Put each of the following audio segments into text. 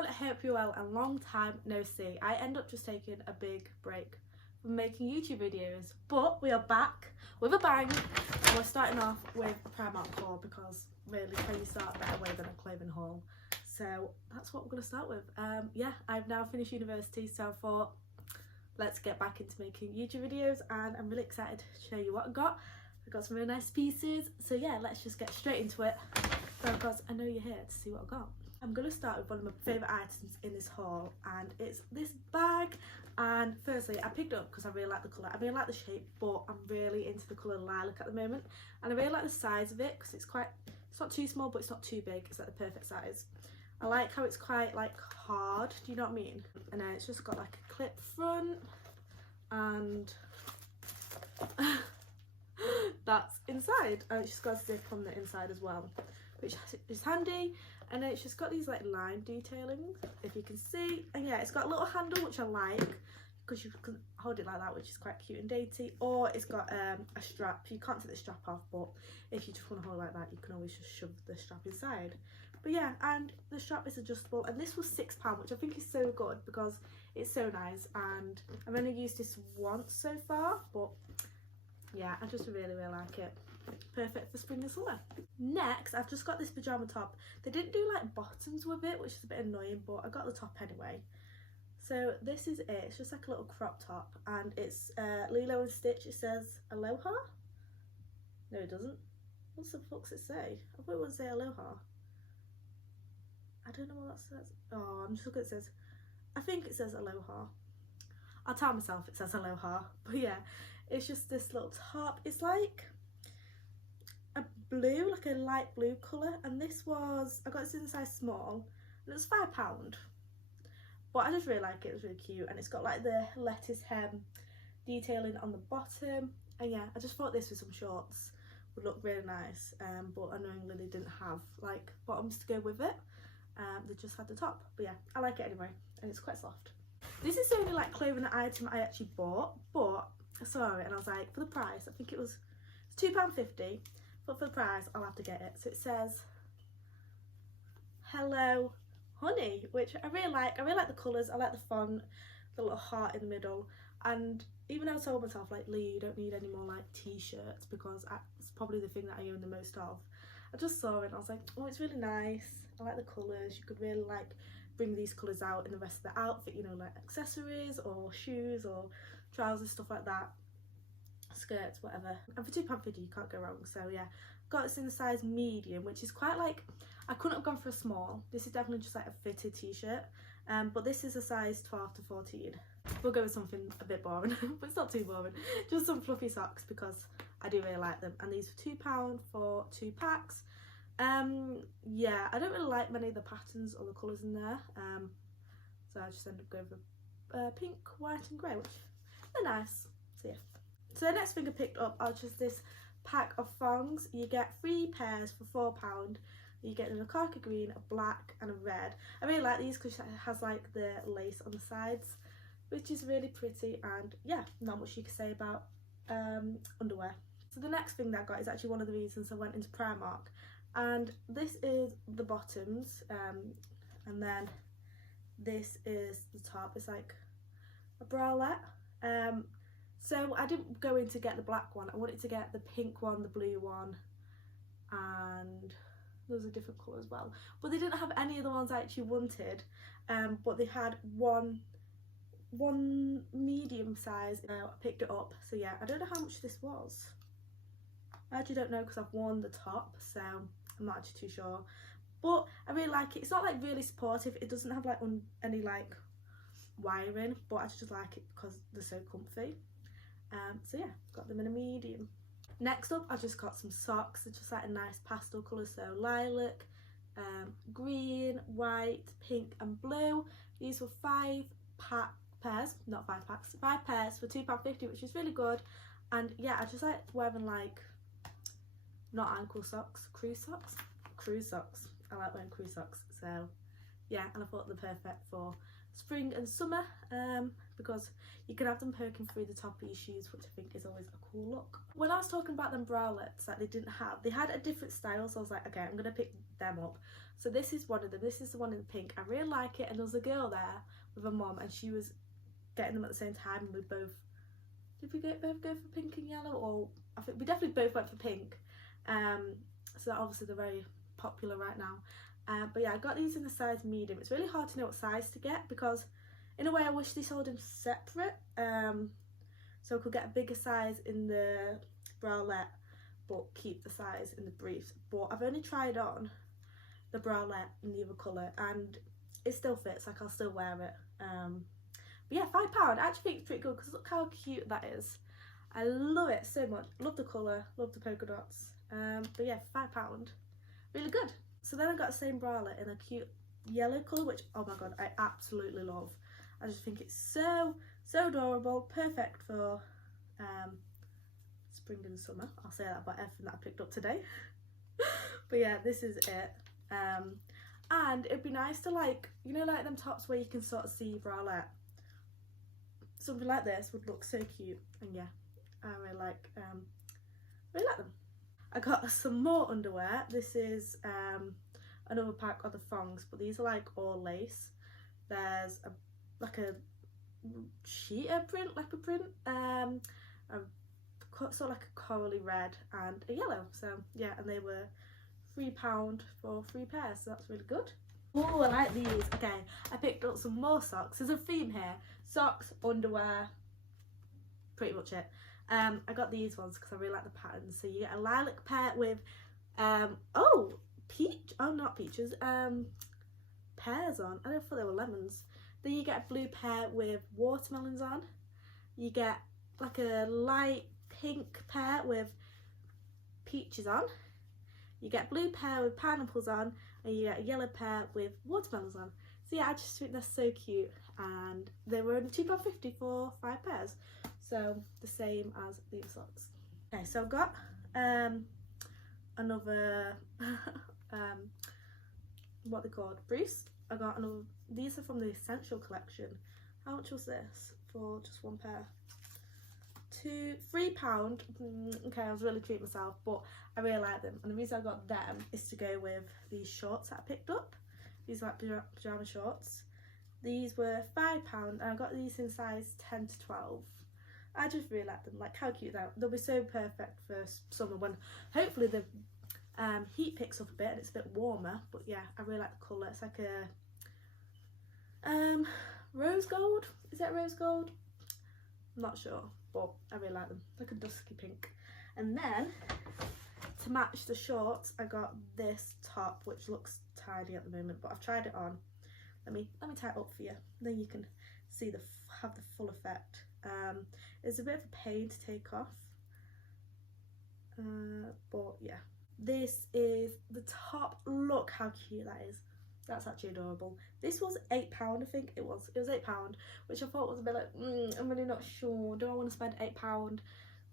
everyone, I hope you're well, and long time no see. I end up just taking a big break from making YouTube videos, but we are back with a bang, and we're starting off with a Primark haul because really, can you start a better way than a clothing haul? So that's what we're going to start with. Yeah, I've now finished university, so I thought let's get back into making YouTube videos, and I'm really excited to show you what I got. I got some really nice pieces, so yeah, let's just get straight into it because I know you're here to see what I got. I'm going to start with one of my favourite items in this haul, and it's this bag. And firstly, I picked it up because I really like the colour, I really like the shape, but I'm really into the colour lilac at the moment, and I really like the size of it because it's not too small but it's not too big, it's like the perfect size. I like how it's quite like hard, do you know what I mean? And then it's just got like a clip front, and that's inside, and it's just got a zip on the inside as well, which is handy. And then it's just got these like line detailing, if you can see, and yeah, it's got a little handle which I like because you can hold it like that, which is quite cute and dainty, or it's got a strap. You can't take the strap off, but if you just want to hold it like that, you can always just shove the strap inside. But yeah, and the strap is adjustable, and this was £6, which I think is so good because it's so nice, and I've only used this once so far, but yeah, I just really like it. Perfect for spring and summer. Next, I've just got this pajama top. They didn't do like bottoms with it, which is a bit annoying, but I got the top anyway. So this is it. It's just like a little crop top, and it's Lilo and Stitch. It says Aloha. No, it doesn't. What the fuck's it say? I thought it would say Aloha. I don't know what that says. Oh, I'm just looking. It says, I think it says Aloha. I'll tell myself it says Aloha, but yeah, it's just this little top. It's like a blue, like a light blue colour, and this was, I got this in size small, and it was £5, but I just really like it. It was really cute, and it's got like the lettuce hem detailing on the bottom, and yeah, I just thought this with some shorts would look really nice, but annoyingly they didn't have like bottoms to go with it. They just had the top, but yeah, I like it anyway, and it's quite soft. This is the only like clothing item I actually bought, but I saw it and I was like, for the price, I think it's £2.50, but for the price I'll have to get it. So it says Hello Honey, which I really like. I really like the colours, I like the font, the little heart in the middle, and even though I told myself like, Lee, you don't need any more like t-shirts because it's probably the thing that I own the most of, I just saw it and I was like, oh, it's really nice. I like the colours. You could really like bring these colours out in the rest of the outfit, you know, like accessories or shoes or trousers, stuff like that, skirts, whatever. And for £2.50 you can't go wrong. So yeah, got this in the size medium, which is quite like, I couldn't have gone for a small. This is definitely just like a fitted t-shirt, but this is a size 12 to 14. We'll go with something a bit boring, but it's not too boring, just some fluffy socks because I do really like them, and these were £2 for 2 packs. Yeah, I don't really like many of the patterns or the colours in there, so I just ended up going for pink, white and grey, which they're nice. So yeah, so the next thing I picked up are just this pack of thongs. You get 3 pairs for £4. You get in a khaki green, a black and a red. I really like these because it has like the lace on the sides, which is really pretty, and yeah, not much you can say about underwear. So the next thing that I got is actually one of the reasons I went into Primark, and this is the bottoms, and then this is the top. It's like a bralette. So I didn't go in to get the black one, I wanted to get the pink one, the blue one, and those are different colours as well, but they didn't have any of the ones I actually wanted, but they had one medium size. I picked it up, so yeah, I don't know how much this was. I actually don't know because I've worn the top, so I'm not actually too sure, but I really like it. It's not like really supportive, it doesn't have like any like wiring, but I just like it because they're so comfy. So yeah, got them in a medium. Next up, I just got some socks. They're just like a nice pastel colour, so lilac, green, white, pink and blue. These were 5 pairs, not 5 packs, 5 pairs for £2.50, which is really good. And yeah, I just like wearing like, not ankle socks, cruise socks. I like wearing cruise socks, so yeah, and I thought they're perfect for spring and summer, because you can have them poking through the top of your shoes, which I think is always a cool look. When I was talking about them bralettes that they didn't have, they had a different style, so I was like, okay, I'm gonna pick them up. So this is one of them. This is the one in the pink. I really like it, and there was a girl there with her mum, and she was getting them at the same time, and we both, did we both go for pink and yellow? Or I think we definitely both went for pink. So obviously they're very popular right now. But yeah, I got these in the size medium. It's really hard to know what size to get, because in a way I wish they sold them separate, so I could get a bigger size in the bralette but keep the size in the briefs. But I've only tried on the bralette in the other colour, and it still fits, like I'll still wear it. But yeah, £5. I actually think it's pretty good, because look how cute that is. I love it so much. Love the colour, love the polka dots. But yeah, £5, really good. So then I got the same bralette in a cute yellow colour, which, oh my god, I absolutely love. I just think it's so adorable, perfect for spring and summer. I'll say that about everything that I picked up today. But yeah, this is it. And it'd be nice to, like, you know, like them tops where you can sort of see your bralette. Something like this would look so cute, and yeah, I really like them. I got some more underwear. This is another pack of the Thongs, but these are like all lace. There's like a cheetah print, leopard print, sort of like a corally red and a yellow. So yeah, and they were £3 for 3 pairs, so that's really good. Oh, I like these. Okay, I picked up some more socks. There's a theme here: socks, underwear, pretty much it. I got these ones because I really like the patterns. So you get a lilac pair with not peaches, pears on. I thought they were lemons. Then you get a blue pair with watermelons on. You get like a light pink pair with peaches on. You get a blue pair with pineapples on, and you get a yellow pair with watermelons on. So yeah, I just think they're so cute, and they were only £2.50 for 5 pairs. So the same as these socks. Okay, so I've got another what they called, briefs. I got another, these are from the Essential collection. How much was this for just one pair? £3. Okay, I was really treating myself, but I really like them, and the reason I got them is to go with these shorts that I picked up. These are like pajama shorts. These were £5, and I got these in size 10 to 12. I just really like them. Like, how cute they'll be so perfect for summer, when hopefully the heat picks up a bit and it's a bit warmer. But yeah, I really like the colour. It's like a rose gold. Is that rose gold? I'm not sure, but I really like them. Like a dusky pink. And then to match the shorts, I got this top, which looks tidy at the moment, but I've tried it on. Let me tie it up for you, then you can see have the full effect. It's a bit of a pain to take off, but yeah, this is the top. Look how cute that is. That's actually adorable. This was £8, I think it was £8, which I thought was a bit like, I'm really not sure, do I want to spend £8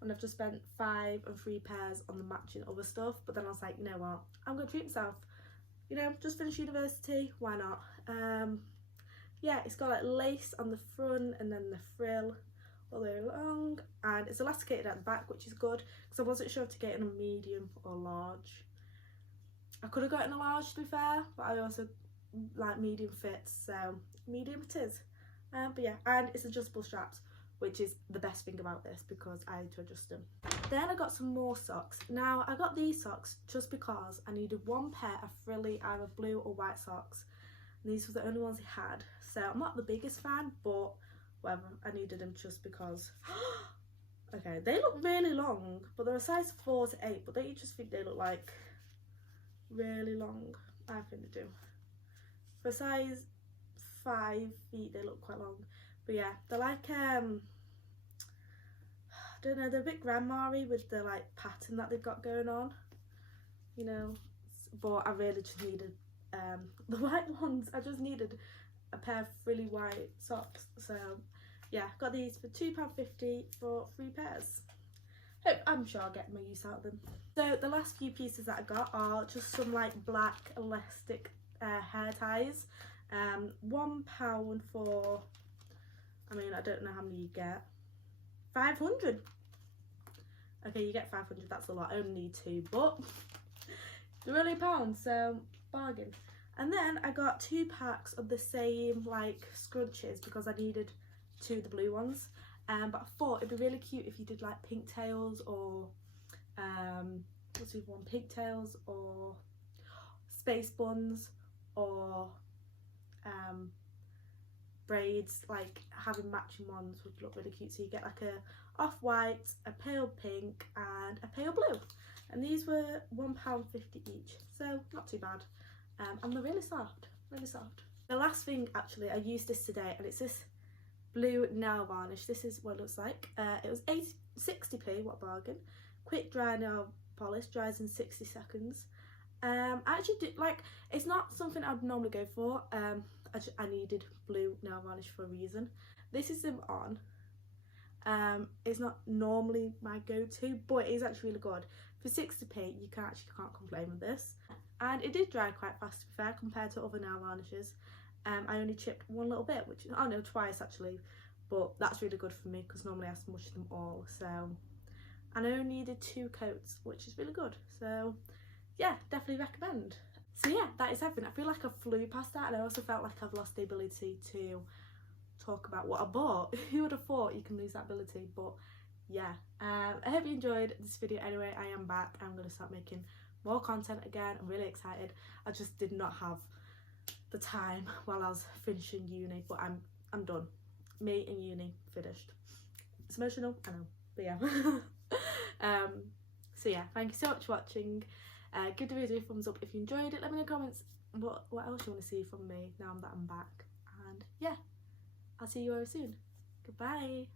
when I've just spent 5 and 3 pairs on the matching other stuff? But then I was like, you know what, I'm gonna treat myself, you know, just finished university, why not? Yeah, it's got like lace on the front, and then the frill all the way along, and it's elasticated at the back, which is good, because I wasn't sure to get in a medium or large. I could have gotten a large, to be fair, but I also like medium fits, so medium it is. But yeah, and it's adjustable straps, which is the best thing about this, because I had to adjust them. Then I got some more socks. Now, I got these socks just because I needed one pair of frilly either blue or white socks, and these were the only ones they had. So I'm not the biggest fan, but whatever, I needed them just because. Okay, they look really long, but they're a size 4 to 8, but don't you just think they look like really long? I think they do. For size 5 feet, they look quite long. But yeah, they're like, I don't know, they're a bit grandma-y with the like pattern that they've got going on, you know. But I really just needed the white ones. I just needed a pair of frilly white socks. So yeah, got these for £2.50 for 3 pairs. I'm sure I'll get my use out of them. So the last few pieces that I got are just some like black elastic hair ties. £1 for, I mean, I don't know how many you get. 500. Okay, you get 500, that's a lot. I only need 2, but they're only £1, so bargain. And then I got 2 packs of the same like scrunchies because I needed 2 of the blue ones. But I thought it'd be really cute if you did like pigtails or what's the one? Pigtails or space buns or braids, like having matching ones would look really cute. So you get like a off-white, a pale pink and a pale blue, and these were £1.50 each, so not too bad. And they're really soft, really soft. The last thing, actually, I used this today, and it's this blue nail varnish. This is what it looks like. It was 60p, what a bargain. Quick dry nail polish, dries in 60 seconds. I actually did, like, it's not something I'd normally go for. I needed blue nail varnish for a reason. This is them on. It's not normally my go-to, but it is actually really good. For 60p, you can't complain with this. And it did dry quite fast, to be fair, compared to other nail varnishes. I only chipped one little bit, which, oh no, twice actually, but that's really good for me because normally I smush them all. So, and I only needed 2 coats, which is really good. So yeah, definitely recommend. So yeah, that is everything. I feel like I flew past that, and I also felt like I've lost the ability to talk about what I bought. Who would have thought you can lose that ability? But yeah, I hope you enjoyed this video. Anyway, I am back. I'm going to start making more content again. I'm really excited. I just did not have the time while I was finishing uni, but I'm done. Me and uni finished. It's emotional, I know, but yeah. So yeah, thank you so much for watching. Give the video a thumbs up if you enjoyed it. Let me know in the comments what else you want to see from me now that I'm back. And yeah, I'll see you very soon. Goodbye.